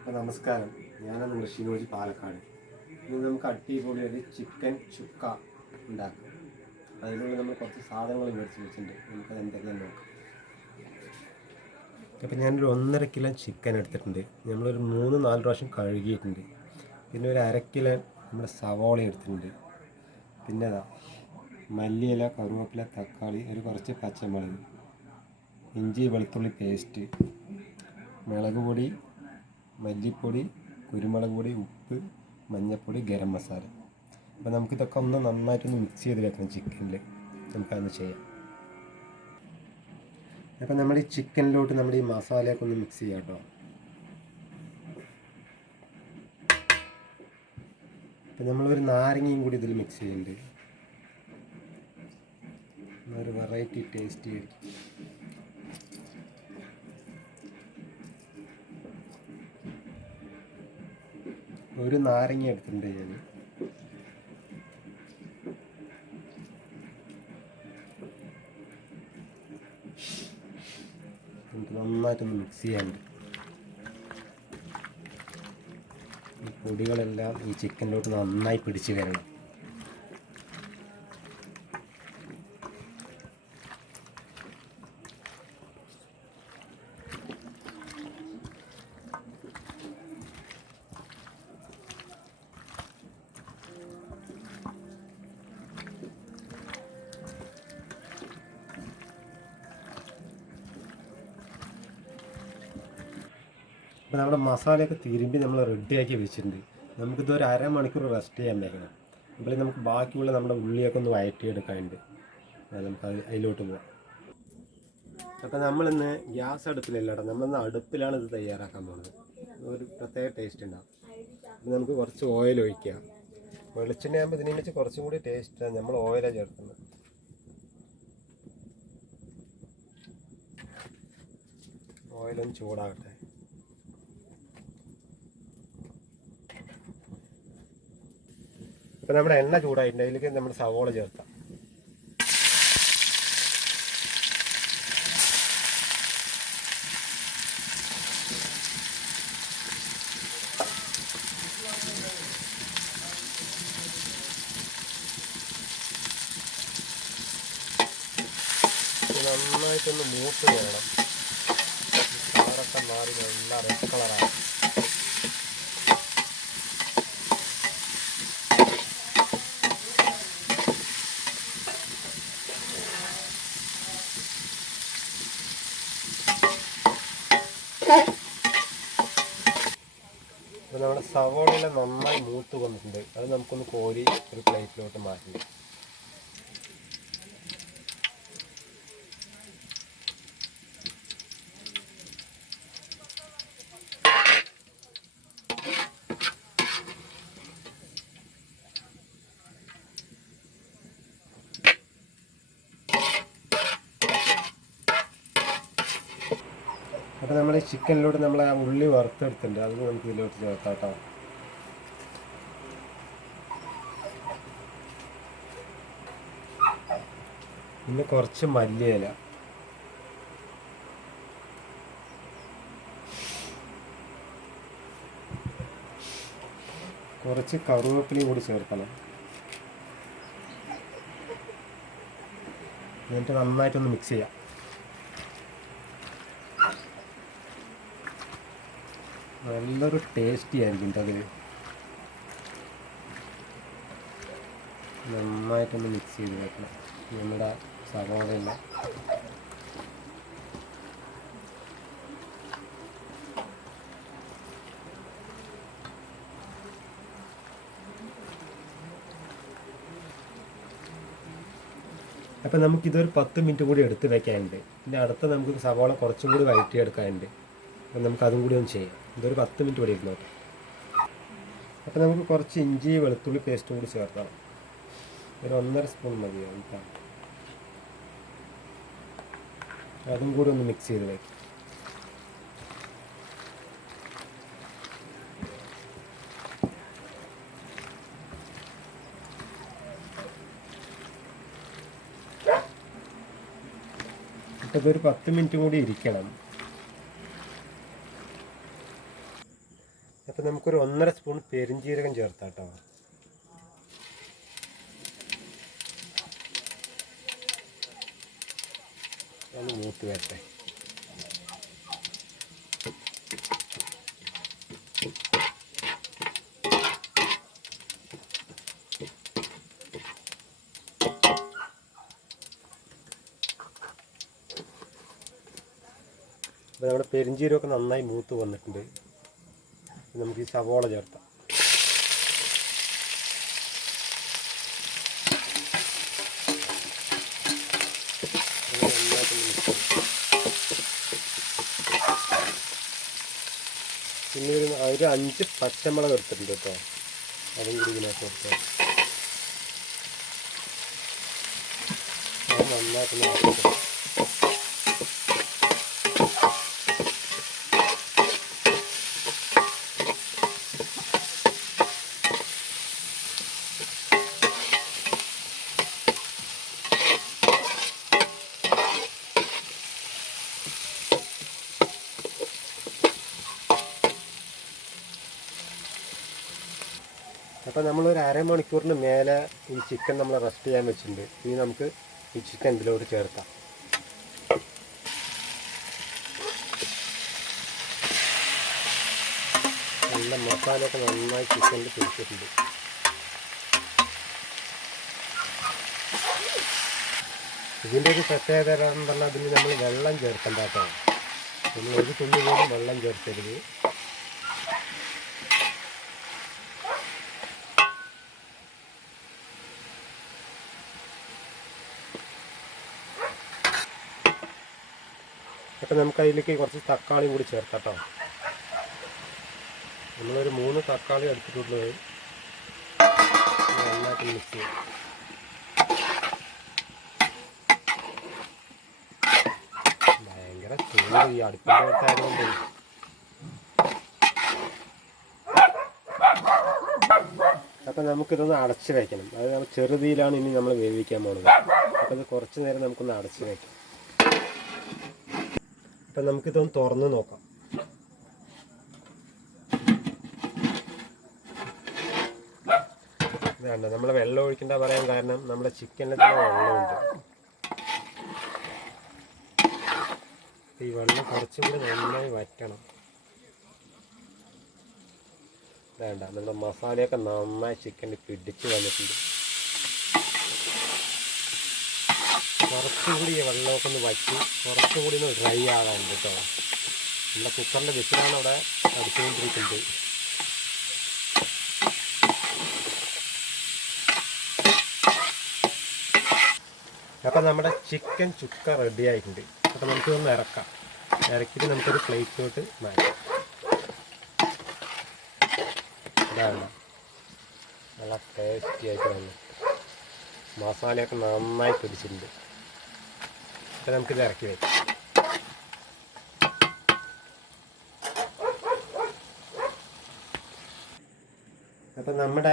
അപ്പോൾ നമസ്കാരം, ഞാനാണ് ഋഷിനോജി പാലക്കാട്. ഇന്ന് നമുക്ക് അടിപൊളി ഒരു ചിക്കൻ ചുക്ക ഉണ്ടാക്കാം. അതിനുള്ള നമ്മൾ കുറച്ച് സാധനങ്ങൾ മേടിച്ച് വെച്ചിട്ടുണ്ട്. നമുക്കത് എന്തൊക്കെയാണ് നോക്കാം. അപ്പോൾ ഞാനൊരു 1.5 കിലോ ചിക്കൻ എടുത്തിട്ടുണ്ട്. നമ്മളൊരു 3-4 പ്രാവശ്യം കഴുകിയിട്ടുണ്ട്. പിന്നെ ഒരു 1/2 കിലോ നമ്മുടെ സവാള എടുത്തിട്ടുണ്ട്. പിന്നെ മല്ലിയില, കറുവേപ്പില, തക്കാളി, ഒരു കുറച്ച് പച്ചമുളക്, ഇഞ്ചി വെളുത്തുള്ളി പേസ്റ്റ്, മുളക് പൊടി, മല്ലിപ്പൊടി, കുരുമുളക് പൊടി, ഉപ്പ്, മഞ്ഞൾപ്പൊടി, ഗരം മസാല. അപ്പോൾ നമുക്കിതൊക്കെ ഒന്ന് നന്നായിട്ടൊന്ന് മിക്സ് ചെയ്ത് വെക്കണം ചിക്കനിൽ. നമുക്കതൊന്ന് ചെയ്യാം. അപ്പോൾ നമ്മൾ ഈ ചിക്കനിലോട്ട് നമ്മുടെ ഈ മസാലയൊക്കെ ഒന്ന് മിക്സ് ചെയ്യാം കേട്ടോ. അപ്പോൾ നമ്മളൊരു നാരങ്ങയും കൂടി ഇതിൽ മിക്സ് ചെയ്യുന്നുണ്ട്. ഒരു വെറൈറ്റി ടേസ്റ്റ് ആയിരിക്കും. ഒരു നാരങ്ങ എടുത്തിട്ടുണ്ട് ഞാൻ. നമുക്ക് നന്നായിട്ടൊന്ന് മിക്സ് ചെയ്യാനുണ്ട്. ഈ പൊടികളെല്ലാം ഈ ചിക്കനിലോട്ട് നന്നായി പിടിച്ച് വരണം. അപ്പോൾ നമ്മുടെ മസാലയൊക്കെ തിരുമ്പി നമ്മൾ റെഡിയാക്കി വെച്ചിട്ടുണ്ട്. നമുക്കിതൊരു 1/2 മണിക്കൂർ റെസ്റ്റ് ചെയ്യാൻ വെക്കണം. അപ്പോൾ നമുക്ക് ബാക്കിയുള്ള നമ്മുടെ ഉള്ളിയൊക്കെ ഒന്ന് വഴറ്റിയെടുക്കാനുണ്ട്. നമുക്ക് അതിലോട്ട് പോകാം. അപ്പോൾ നമ്മളിന്ന് ഗ്യാസ് അടുപ്പിലല്ല കേട്ടോ, നമ്മളിന്ന് അടുപ്പിലാണ് ഇത് തയ്യാറാക്കാൻ പോകുന്നത്. ഒരു പ്രത്യേക ടേസ്റ്റ് ഉണ്ടാകും. അപ്പോൾ നമുക്ക് കുറച്ച് ഓയിൽ ഒഴിക്കുക. വെളിച്ചെണ്ണ ആകുമ്പോൾ ഇതിനെ വെച്ച് കുറച്ചും കൂടി ടേസ്റ്റാണ്. നമ്മൾ ഓയിലാണ് ചേർക്കുന്നത്. ഓയിലൊന്ന് ചൂടാകട്ടെ. അപ്പോൾ നമ്മുടെ എണ്ണ ചൂടായിട്ടുണ്ട്. അതിലേക്ക് നമ്മൾ സവോള ചേർക്കാം. നന്നായിട്ടൊന്ന് മൂത്ത് വരണം. കളറൊക്കെ മാറി നല്ല റെഡ് കളറാണ്. അപ്പോൾ നമ്മുടെ സവോളയെല്ലാം നന്നായി മൂത്ത് വന്നിട്ടുണ്ട്. അത് നമുക്കൊന്ന് കോരി ഒരു പ്ലേറ്റിലോട്ട് മാറ്റി. അപ്പോൾ നമ്മൾ ഈ ചിക്കനിലോട്ട് നമ്മൾ ആ ഉള്ളി വറുത്തെടുത്തിട്ടുണ്ട്. അത് നമുക്ക് ഇതിലോട്ട് ചേർക്കാം കേട്ടോ. പിന്നെ കുറച്ച് മല്ലിയില, കുറച്ച് കറുവേപ്പിലയും കൂടി ചേർക്കണം. എന്നിട്ട് നന്നായിട്ടൊന്ന് മിക്സ് ചെയ്യാം. നല്ലൊരു ടേസ്റ്റി ആയിരിക്കും അതിൽ. നന്നായിട്ടൊന്ന് മിക്സ് ചെയ്ത് വെക്കണം നമ്മുടെ സവോളയെല്ലാം. അപ്പം നമുക്കിതൊരു 10 മിനിറ്റ് കൂടി എടുത്ത് വെക്കാനുണ്ട്. പിന്നെ അടുത്ത നമുക്ക് സവോള കുറച്ചും കൂടി വഴറ്റിയെടുക്കാനുണ്ട്. അപ്പം നമുക്കതും കൂടി ഒന്ന് ചെയ്യാം. ഇതൊരു 10 മിനിറ്റ് കൂടി ഇരുന്നോട്ടെ. അപ്പോൾ നമുക്ക് കുറച്ച് ഇഞ്ചി വെളുത്തുള്ളി പേസ്റ്റും കൂടി ചേർക്കണം. ഒരു 1.5 സ്പൂൺ മതിയാവും. അതും കൂടി ഒന്ന് മിക്സ് ചെയ്ത് വയ്ക്കും. അപ്പോൾ ഇതൊരു 10 മിനിറ്റ് കൂടി ഇരിക്കണം. അപ്പം നമുക്കൊരു 1.5 സ്പൂൺ പെരിഞ്ജീരകം ചേർത്താം കേട്ടോ. ഒന്ന് മൂത്ത് വരട്ടെ. അപ്പോൾ നമ്മുടെ പെരിഞ്ജീരകമൊക്കെ നന്നായി മൂത്ത് വന്നിട്ടുണ്ട്. നമുക്ക് ഈ സവോള ചേർത്താം. പിന്നെ ഒരു 5 പച്ചമുളക് എടുത്തിട്ടുണ്ട് കേട്ടോ. അതും കൂടി ഇതിനകത്ത് കൊടുക്കാം. അത് നന്നായിട്ടൊന്ന് ആക്കാം. അപ്പോൾ നമ്മളൊരു അരമണിക്കൂറിന് മേലെ ഈ ചിക്കൻ നമ്മൾ റെസ്റ്റ് ചെയ്യാൻ വെച്ചിട്ടുണ്ട്. ഇനി നമുക്ക് ഈ ചിക്കൻ ഇതിലോട്ട് ചേർക്കാം. നല്ല മസാലയൊക്കെ നന്നായി ചിക്കനിൽ പിടിച്ചിട്ടുണ്ട്. ഇതിൻ്റെ ഒരു പ്രത്യേകത എന്ന് പറഞ്ഞാൽ അതിന് നമ്മൾ വെള്ളം ചേർക്കണ്ട കേട്ടോ. നമ്മൾ ഒരു തുള്ളി പോലും വെള്ളം ചേർക്കരുത്. അപ്പം നമുക്ക് അതിലേക്ക് കുറച്ച് തക്കാളി കൂടി ചേർക്കാം കേട്ടോ. നമ്മളൊരു 3 തക്കാളി എടുത്തിട്ടുള്ളത് നന്നായിട്ട് മിക്സ് ചെയ്യും. ഭയങ്കര ചൂട് ഈ അടുപ്പിൻ്റെ അടുത്തായതുകൊണ്ട്. അപ്പം നമുക്കിതൊന്ന് അടച്ച് വയ്ക്കണം. അത് ചെറുതീയിലാണ് ഇനി നമ്മൾ വേവിക്കാൻ പോകുന്നത്. അപ്പം അത് കുറച്ച് നേരം നമുക്കൊന്ന് അടച്ച് വയ്ക്കാം. അപ്പം നമുക്കിതൊന്ന് തുറന്ന് നോക്കാം. ഇതാണ് നമ്മൾ വെള്ളം ഒഴിക്കേണ്ട പറയാൻ കാരണം നമ്മുടെ ചിക്കനിൽ തന്നെ വെള്ളമുണ്ട്. ഈ വെള്ളം കുറച്ചും കൂടി നന്നായി വറ്റണം. വേണ്ട, നമ്മുടെ മസാലയൊക്കെ നന്നായി ചിക്കനിൽ പിടിച്ച് വന്നിട്ടുണ്ട്. കുറച്ചും കൂടി ഈ വെള്ളമൊക്കെ ഒന്ന് വറ്റി കുറച്ചും കൂടി ഒന്ന് ഡ്രൈ ആകാനുണ്ട് കേട്ടോ. നമ്മുടെ കുക്കറിൻ്റെ വിസിലാണ് അവിടെ അടിച്ചുകൊണ്ടിരിക്കുന്നത്. അപ്പം നമ്മുടെ ചിക്കൻ ചുക്ക റെഡി ആയിട്ടുണ്ട്. അപ്പം നമുക്കിതൊന്ന് ഇറക്കാം. ഇറക്കിയിട്ട് നമുക്കൊരു പ്ലേറ്റിലോട്ട് മാറ്റാം. ഇതാണ് നല്ല ടേസ്റ്റി ആയിട്ട് വന്നു. മസാലയൊക്കെ നന്നായി പിടിച്ചിട്ടുണ്ട്. അപ്പം നമുക്കിത് ഇറക്കി വയ്ക്കാം. അപ്പം നമ്മുടെ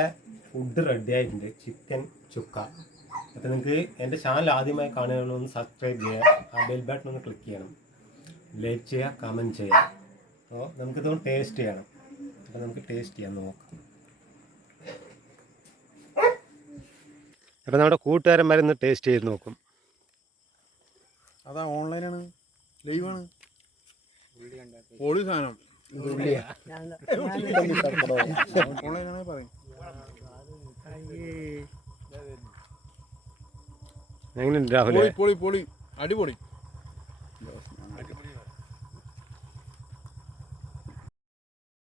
ഫുഡ് റെഡി ആയിട്ടുണ്ട്, ചിക്കൻ ചുക്ക. അപ്പോൾ നിങ്ങൾക്ക് എൻ്റെ ചാനൽ ആദ്യമായി കാണുകയാണെന്ന് സബ്സ്ക്രൈബ് ചെയ്യുക, ആ ബെൽ ബട്ടൺ ഒന്ന് ക്ലിക്ക് ചെയ്യണം, ലൈക്ക് ചെയ്യുക, കമൻറ്റ് ചെയ്യുക. അപ്പോൾ നമുക്കിതൊന്ന് ടേസ്റ്റ് ചെയ്യണം. അപ്പോൾ നമുക്ക് ടേസ്റ്റ് ചെയ്യാൻ നോക്കാം. അപ്പോൾ നമ്മുടെ കൂട്ടുകാരന്മാരൊന്ന് ടേസ്റ്റ് ചെയ്ത് നോക്കും. അതാ ഓൺലൈനാണ്, ലൈവാണ്. പൊളി സാധനം. ഓൺലൈനാണ് പറയും. എങ്ങനെയുണ്ട് രാഹുൽ? പൊളി പൊളി അടിപൊളി.